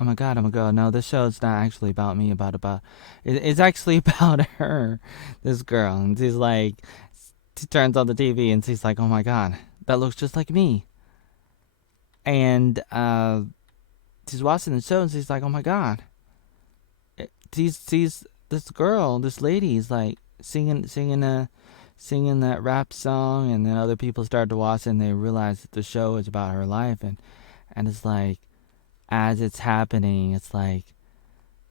Oh my god, I'm gonna go. No, this show's not actually about me. It's actually about her, this girl, and she's like, she turns on the TV and she's like, oh my god, that looks just like me. And she's watching the show and she's like, oh my god, she's this girl, this lady is like singing that rap song, and then other people start to watch and they realize that the show is about her life, and it's like as it's happening, it's like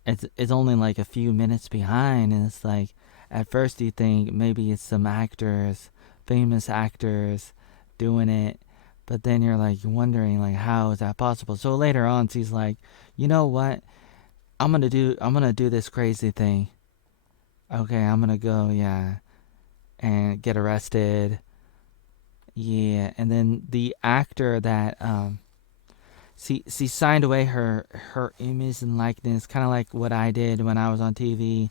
it's only like a few minutes behind, and it's like at first you think maybe it's some actors, famous actors, doing it, but then you're wondering like how is that possible? So later on, she's like, you know what? I'm gonna do this crazy thing. Okay, I'm gonna go, yeah, and get arrested. Yeah, and then the actor that she signed away her image and likeness, kind of like what I did when I was on TV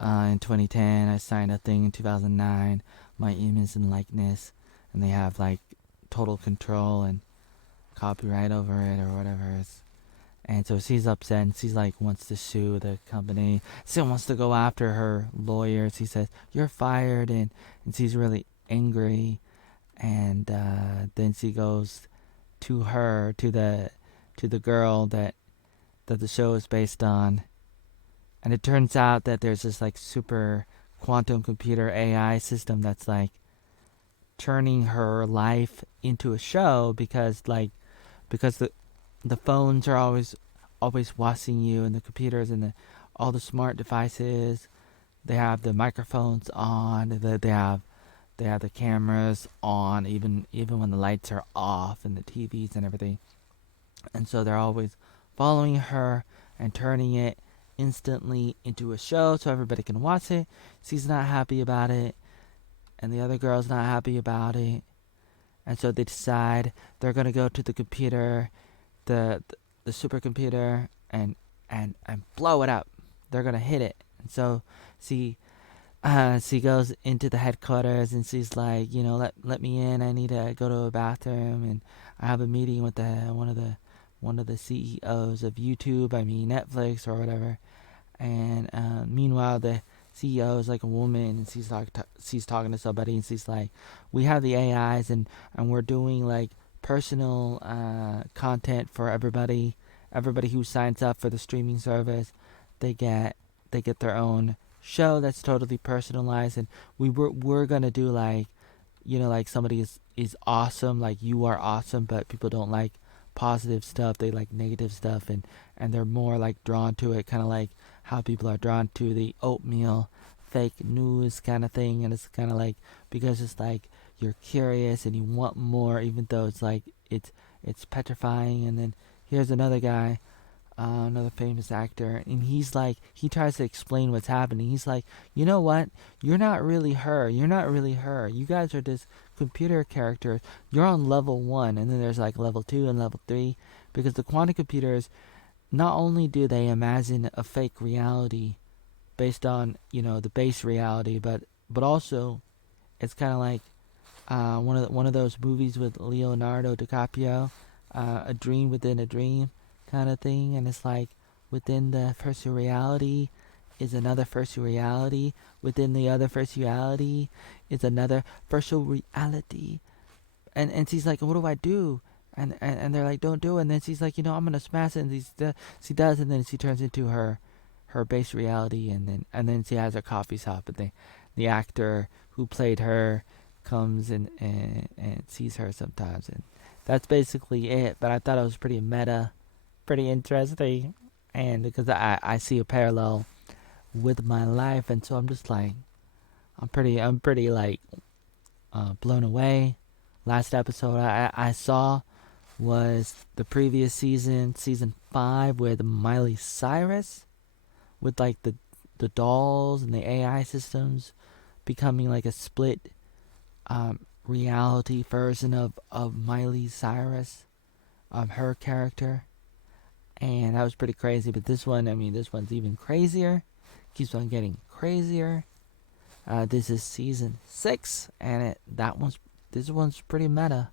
in 2010. I signed a thing in 2009, my image and likeness, and they have like total control and copyright over it or whatever. And so she's upset and she's like wants to sue the company. She wants to go after her lawyers. He says you're fired, and she's really angry. And then she goes to her to the girl that the show is based on, and it turns out that there's this like super quantum computer AI system that's like turning her life into a show because the phones are always watching you, and the computers and all the smart devices, they have the microphones on, they have the cameras on even when the lights are off, and the TVs and everything. And so they're always following her and turning it instantly into a show so everybody can watch it. She's not happy about it, and the other girl's not happy about it. And so they decide they're gonna go to the computer, the supercomputer, and blow it up. They're gonna hit it. And so she goes into the headquarters and she's like, let me in. I need to go to a bathroom, and I have a meeting with one of the CEOs of YouTube. I mean Netflix or whatever. And meanwhile, the CEO is like a woman, and she's talking to somebody, and she's like, we have the AIs, and we're doing like personal content for everybody. Everybody who signs up for the streaming service, they get their own show that's totally personalized, and we're gonna do like, like somebody is awesome, like you are awesome, but people don't like positive stuff, they like negative stuff, and they're more like drawn to it, kind of like how people are drawn to the oatmeal fake news kind of thing. And it's kind of like because it's like you're curious and you want more, even though it's like it's petrifying. And then here's another guy, another famous actor, and he's like, he tries to explain what's happening. He's like, you know what? You're not really her. You're not really her. You guys are just computer characters. You're on level one, and then there's like level two and level three, because the quantum computers, not only do they imagine a fake reality based on the base reality, but also it's kind of like one of those movies with Leonardo DiCaprio, a dream within a dream kind of thing. And it's like within the first reality is another first reality. Within the other first reality is another first reality. And she's like, what do I do? And they're like, don't do it. And then she's like, I'm gonna smash it. And she does, and then she turns into her base reality, and then she has her coffee shop, and the actor who played her comes and sees her sometimes, and that's basically it. But I thought it was pretty meta, pretty interesting, and because I see a parallel with my life, and so I'm just like, I'm pretty like blown away. Last episode I saw was the previous season, season 5, with Miley Cyrus, with like the dolls and the AI systems becoming like a split reality version of Miley Cyrus, her character. And that was pretty crazy. But this one, I mean, this one's even crazier. Keeps on getting crazier. This is season 6, and this one's pretty meta.